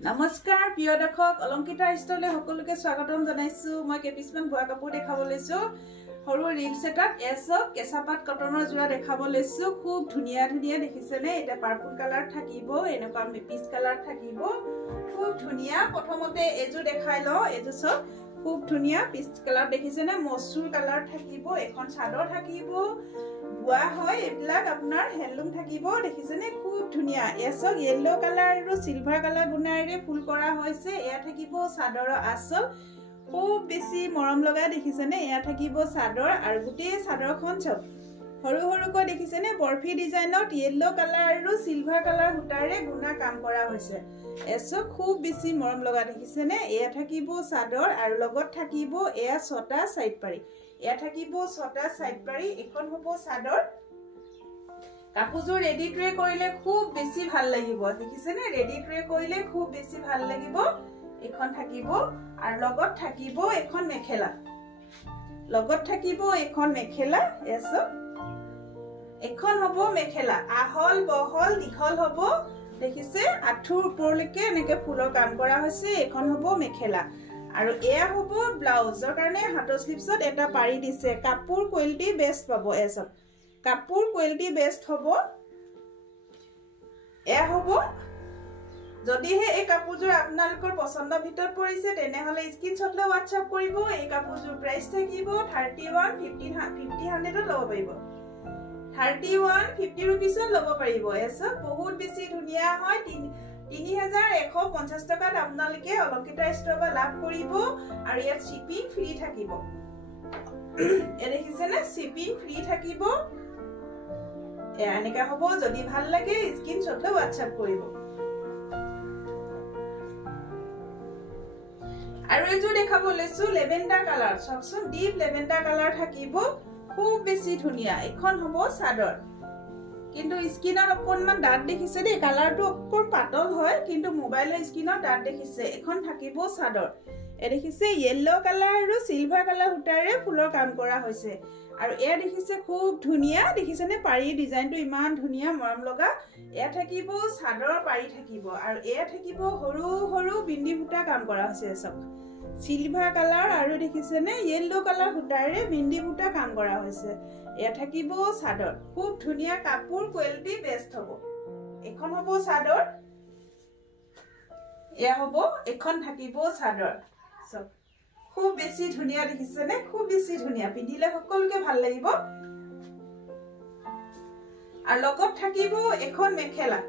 নমস্কাৰ প্ৰিয় দৰ্শক অলংকিতা ষ্টলে সকলোকে স্বাগতম জনাইছো মই কেপিছমান বোৱা কাপোৰ দেখাব লৈছো সৰু ৰিল সেটত এছ কেঁচাপাত কটনৰ জোৰা দেখাব লৈছো খুব ধুনিয়া ধুনিয়া দেখিছেনে এটা পাৰ্পল কালাৰ থাকিব এনেকুৱা পিচ কালাৰ থাকিব খুব ধুনিয়া প্ৰথমতে এজু দেখাই ল এজু সব খুব ধুনিয়া পিচ কালাৰ দেখিছেনে মসুৰ কালাৰ থাকিব এখন চাদৰ থাকিব বুয়া হয় এবিলাক আপোনাৰ হেললুম থাকিব দেখিছেনে খুব ধুনিয়া এছক ইয়েলো কালাৰ আৰু সিলভাৰ কালাৰ গুণাৰে ফুল কৰা হৈছে এয়া থাকিব চাদৰৰ আচল খুব বেছি মৰম লগা দেখিছেনে এয়া থাকিব চাদৰ আৰু গুটি চাদৰখন চব সৰু সৰুকৈ দেখিছেনে বৰফি ডিজাইনত ইয়েলো কালাৰ আৰু সিলভাৰ কালাৰ গুটাৰে গুণা কাম কৰা হৈছে এছক খুব বেছি মৰম লগা দেখিছেনে এয়া থাকিব চাদৰ আৰু লগত থাকিব এয়া ছটা সাইড পাৰি এয়া থাকিব ছটা সাইড পাৰি এখন হ'ব চাদৰ কাপোৰজোৰ ৰেডি ট্ৰে কৰিলে খুব বেছি ভাল লাগিব দেখিছেনে ৰেডি ট্ৰে কৰিলে খুব বেছি ভাল লাগিব এখন থাকিব আৰু লগত থাকিব এখন মেখেলা লগত থাকিব এখন মেখেলা এছ এখন হ'ব মেখেলা আহল বহল দীঘল হ'ব দেখিছে আঠুৰ ওপৰলৈকে এনেকে ফুলৰ কাম কৰা হৈছে এখন হ'ব মেখেলা আৰু এয়া হ'ব ব্লাউজৰ কাৰণে হাতৰ স্লিপছত এটা পাৰি দিছে কাপোৰ কোৱালিটি বেষ্ট পাব এছত কাপোৰ কোৱালিটি বেষ্ট হ'ব এয়া হ'ব যদিহে এই কাপোৰজোৰ আপোনালোকৰ পছন্দৰ ভিতৰত পৰিছে তেনেহলে স্ক্ৰিনশ্বট লৈ WhatsApp কৰিব এই কাপোৰজোৰ প্ৰাইস থাকিব 3150 ল'ব পাৰিব 3150 रुपीसत লব পাৰিব এছ বহুত বেছি ধুনিয়া হয় 3150 টকাত আপোনালোকে অলংকিতা ষ্টৰৰ পৰা লাভ কৰিব আৰু ইয়াত শিপিং ফ্ৰী থাকিব এ দেখিছেনে শিপিং ফ্ৰী থাকিব এনেকা হ'ব যদি ভাল লাগে স্ক্ৰিনশ্বট লৈ WhatsApp কৰিব আৰু এজু দেখাব লৈছো লেভেণ্ডাৰ কালাৰ চকচোন ডিপ লেভেণ্ডাৰ কালাৰ থাকিব খুব বেছি ধুনিয়া এখন হ'ব চাদৰ কিন্তু স্কিনৰ অকনমান ডাট দেখিছে দেই কালাৰটো অকন পাতল হয় কিন্তু মোবাইলৰ স্কিনৰ ডাট দেখিছে এখন থাকিব চাদৰ এ দেখিছে ইয়েলো কালাৰ আৰু সিলভাৰ কালাৰ উটাৰে ফুলৰ কাম কৰা হৈছে আৰু এয়া দেখিছে খুব ধুনিয়া দেখিছেনে পাৰি ডিজাইনটো ইমান ধুনিয়া মৰম লগা এয়া থাকিব চাদৰ পাৰি থাকিব আৰু এয়া থাকিব সৰু সৰু বিন্দি বুটা কাম কৰা হৈছে সব সিলভাৰ কালাৰ আৰু দেখিছেনে ইয়েলো কালাৰ হুটাৰে বিন্দি বুটা কাম কৰা হৈছে এয়া থাকিব চাদৰ খুব ধুনিয়া কাপোৰ কোৱালিটি বেষ্ট হ'ব এখন হ'ব চাদৰ এয়া হ'ব এখন থাকিব চাদৰ সব খুব বেছি ধুনিয়া দেখিছেনে খুব বেছি ধুনিয়া পিন্ধিলে সকলোকে ভাল লাগিব আৰু লগত থাকিব এখন মেখেলা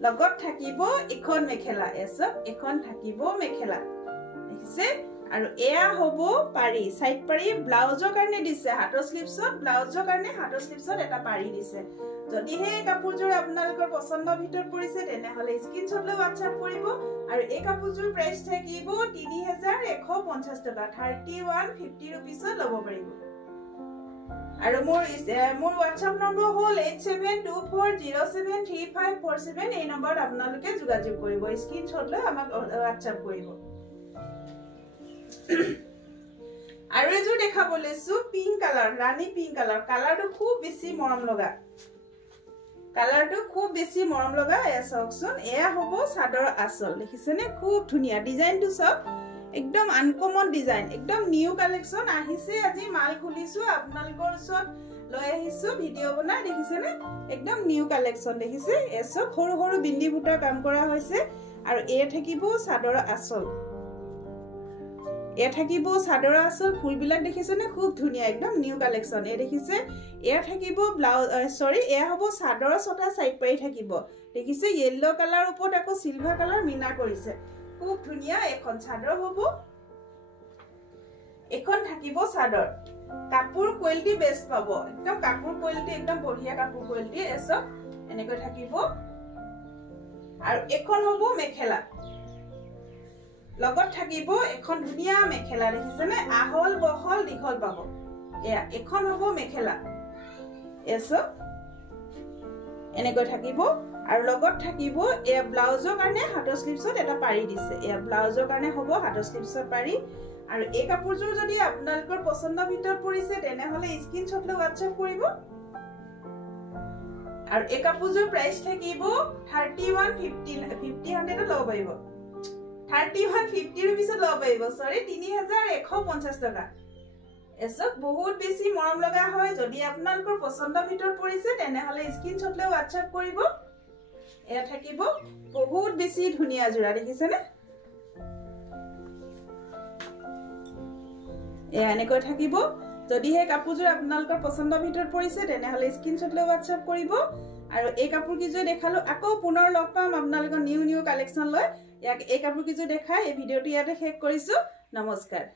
লগত থাকিব এখন মেখেলা এছক এখন থাকিব মেখেলা দেখিছে আৰু এয়া হ'ব পাৰি সাইড পাৰি ব্লাউজৰ কাৰণে দিছে হাতৰ স্লিপছত ব্লাউজৰ কাৰণে হাতৰ স্লিপছত এটা পাৰি দিছে যদি হে কাপোৰজোৰ আপোনালোকৰ পছন্দৰ ভিতৰত পৰিছে তেনেহলে স্ক্ৰিনশ্বট লৈ WhatsApp কৰিব আৰু এই কাপোৰজোৰ প্ৰাইস থাকিব 3150 টকা 3150 रुपीसত ল'ব পাৰিব আৰু মোৰ WhatsApp নম্বৰ হ'ল 8724073547 এই নম্বৰত আপোনালোকে যোগাযোগ কৰিব স্ক্ৰিনশ্বট লৈ আমাক WhatsApp কৰিব আৰু এজু দেখাব লৈছো পিংক কালাৰ ৰাণী পিংক কালাৰ কালাৰটো খুব বেছি মৰম লগা কালাৰটো খুব বেছি মৰম লগা এয়া চাওকচোন এয়া হ'ব চাদৰ আচল দেখিছেনে খুব ধুনিয়া ডিজাইনটো সব একদম আনকমন ডিজাইন একদম নিউ কালেকচন আহিছে আজি মাল খুলিছো আপোনালোকৰ ওচৰত লৈ আহিছো ভিডিঅ' বনাই দেখিছেনে একদম নিউ কালেকচন দেখিছে এছক সৰু সৰু বিন্দি বুটা কাম কৰা হৈছে আৰু এয়া থাকিব চাদৰ আচল এয়া থাকিব চাদৰ আচল ফুলবিলাক দেখিছেনে খুব ধুনিয়া একদম নিউ কালেকচন এ দেখিছে এয়া থাকিব ব্লাউজ এয়া হ'ব চাদৰ ছটা সাইড পাৰি থাকিব দেখিছে ইয়েলো কালাৰ ওপৰত আকৌ সিলভাৰ কালাৰ মিনা কৰিছে খুব ধুনিয়া এখন চাদৰ হ'ব এখন থাকিব চাদৰ কাপোৰ কোৱালিটি বেষ্ট পাব একদম কাপোৰ কোৱালিটি একদম বঢ়িয়া কাপোৰ কোৱালিটি এছক এনেকৈ থাকিব আৰু এখন হ'ব মেখেলা লগত থাকিব এখন ধুনিয়া মেখেলা দেখিছেনে আহল বহল দীঘল পাব এয়া এখন হ'ব মেখেলা এছক এনেকৈ থাকিব আৰু লগত থাকিব এয়া ব্লাউজৰ কাৰণে হাতৰ স্লিপছত এটা পাৰি দিছে এয়া ব্লাউজৰ কাৰণে হ'ব হাতৰ স্লিপছত পাৰি আৰু এই কাপোৰজোৰ যদি আপোনালোকৰ পছন্দৰ ভিতৰত পৰিছে তেনেহলে স্ক্ৰিনশ্বট লৈ WhatsApp কৰিব আৰু এই কাপোৰজোৰ প্ৰাইস থাকিব 3150 ৰেটত ল'ব পাৰিব 3150 ৰুপিছত ল'ব পাৰিব সৰি 3150 টকা এসক বহুত বেছি মৰম লগা হয় যদি আপোনালোকৰ পছন্দৰ ভিতৰত পৰিছে তেনেহলে স্ক্ৰিনশ্বট লৈ WhatsApp কৰিব এয়া থাকিব বহুত বেছি ধুনিয়া জোৰা দেখিছে নে এয়া এনেকৈ থাকিব যদি হে কাপোৰজোৰ আপোনালোকৰ পছন্দৰ ভিতৰত পৰিছে তেনেহলে স্ক্ৰিনশ্বট লৈ WhatsApp কৰিব আৰু এই কাপোৰ কিজোৰ দেখালো আকৌ পুনৰ লগ পাম আপোনালোকৰ নিউ কালেকচন লৈ ইয়াক এই কাপোৰ কিজোৰ দেখাই এই ভিডিওটো ইয়াতে শেষ কৰিছো নমস্কাৰ